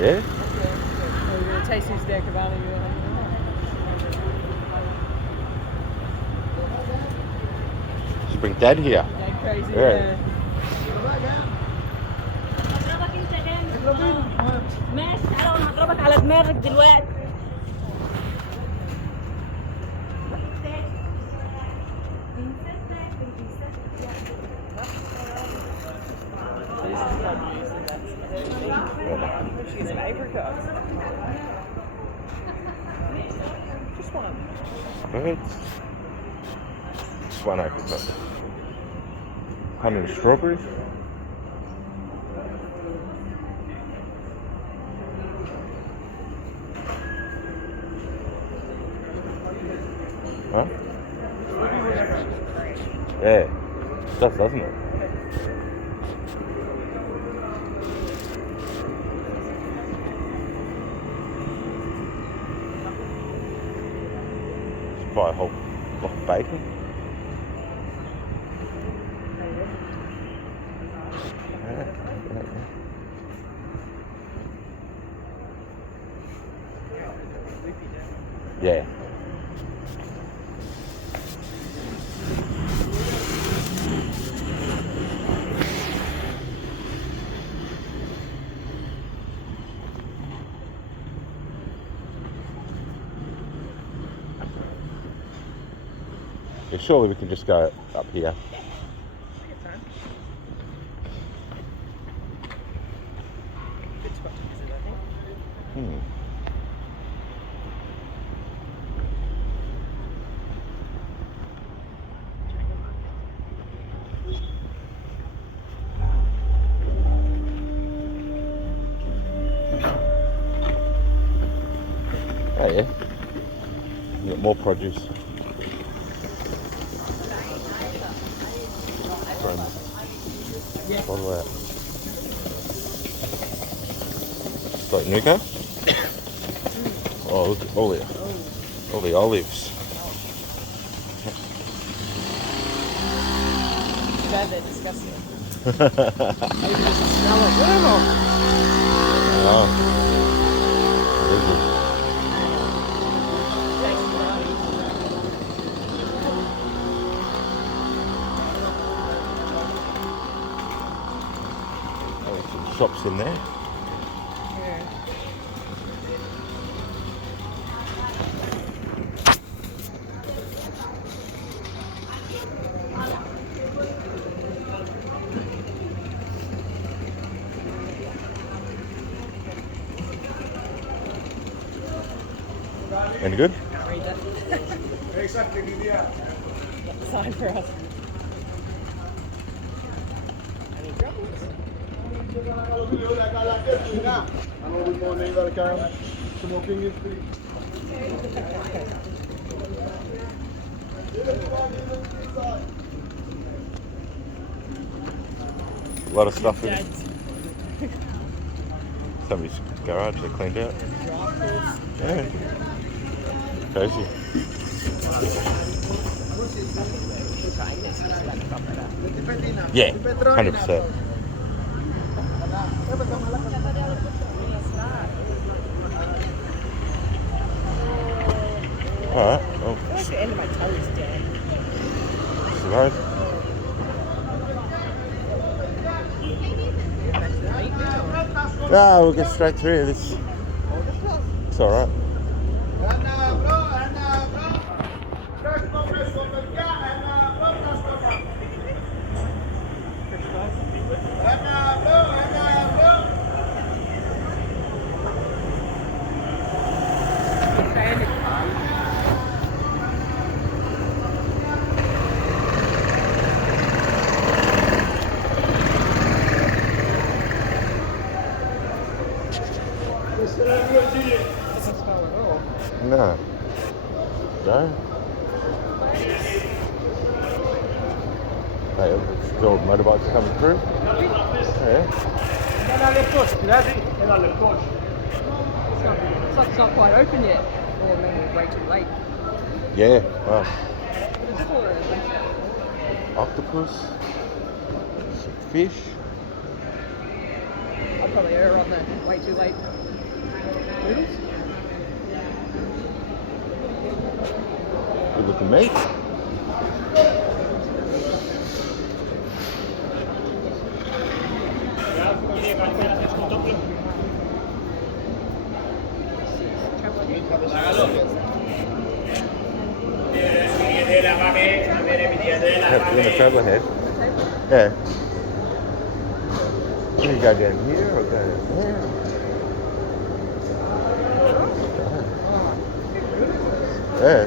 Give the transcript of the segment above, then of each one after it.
yeah? We're going to taste his deck of olive oil. Just bring Dad here. Dad crazy, Yeah. ماشي تعالى وانا هضربك على دماغك دلوقتي. She's an apricot. Just one. Birds. Just one apricot. Honey and strawberries. Huh? Yeah. It does, doesn't it? Just buy a whole block of bacon. Yeah. Yeah, surely we can just go up here. Good spot to visit, I think. Oh yeah. You got more produce. Yeah. All the way up. Like Nuka? Oh, look at all the olives. Too bad they're disgusting. Maybe just smell it. Oh. Some shops in there. Yeah. Any good? Can't read that. Not the sign for us. Any troubles? Good morning, welcome. Smoking is free. A lot of stuff in Dad's somebody's garage they cleaned out. drop course. Yeah. Crazy. Yeah, 100%. Alright, well, That's the end of my toes, Dad. suppose. Back to the meat now. No, we'll get straight through this. It's alright. Doesn't smell at all. No. No? Hey, the old motorbikes coming through. Yeah. It's not quite open yet. Or maybe we're way too late. Yeah, well, But it's still early. octopus, some fish. I'd probably err on the way too late. Good looking meat. We're gonna travel ahead. Yeah. Can you go down here or go down there? Yeah.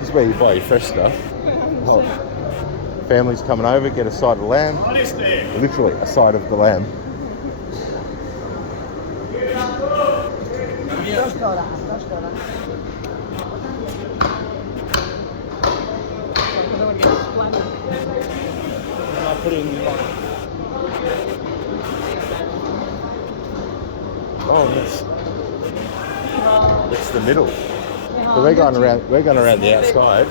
This is where you buy your fresh stuff. Oh. Families coming over, get a side of lamb. Literally a side of the lamb. Oh, that's the middle. So we're going around the outside.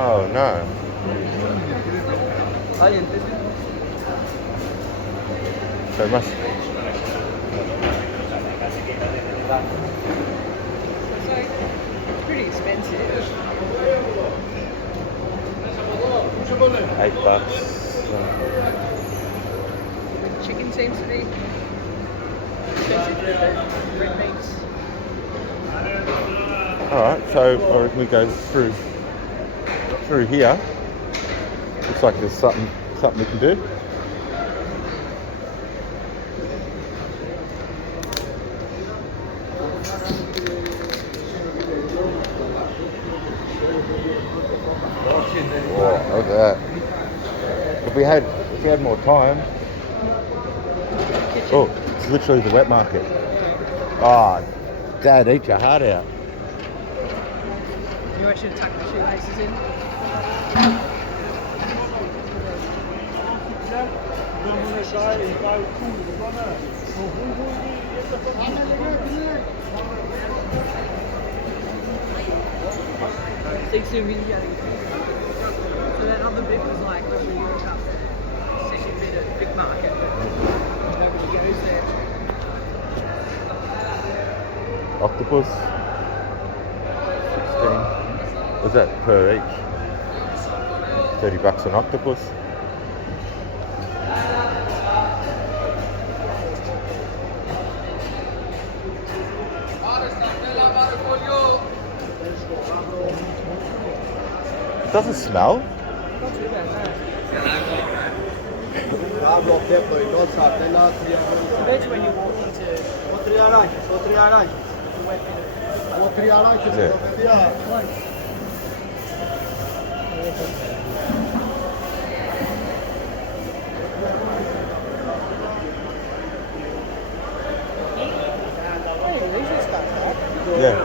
Oh no. So it must. It's pretty expensive. $8. Chicken seems to be expensive for red meats. Alright, so I reckon we go through here. Looks like there's something we can do. Oh, look at that. If we had more time. Oh, it's literally the wet market. Oh, Dad, eat your heart out. You want you to tuck the shoelaces in? So that other bit was like where we went up the second bit at Big Market. Nobody goes there. Octopus. 16. What's that per each? $30 an octopus. It doesn't smell. Not too bad, no. I bet you when you walk into the wet bit of Yeah.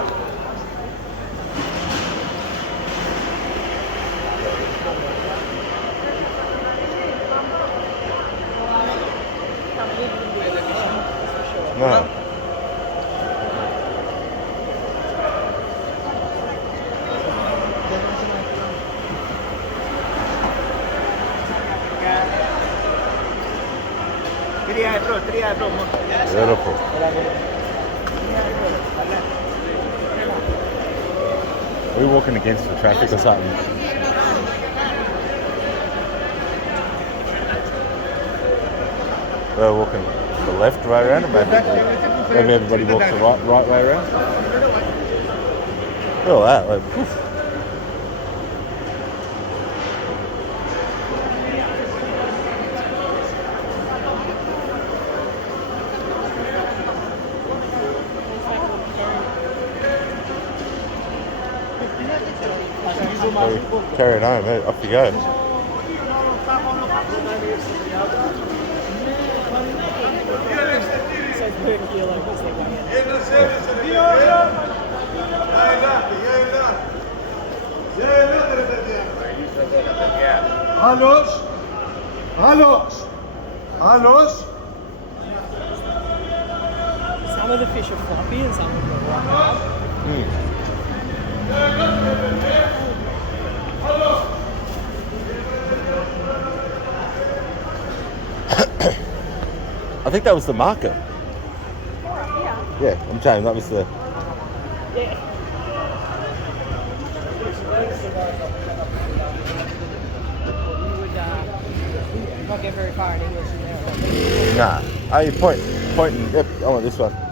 No. Beautiful. We're walking against the traffic or something. We're walking the left way around, or maybe everybody walks the right way around. Look at that, like, poof. Carry it home, off you go. Alos. Alos. Alos. Some of the fish are floppy and some of them are rock hard. I think that was the marker. Yeah. Yeah, I'm saying that was the. Yeah. You would not get very far in English in there. Nah. Oh, you pointing. Yep, I want this one.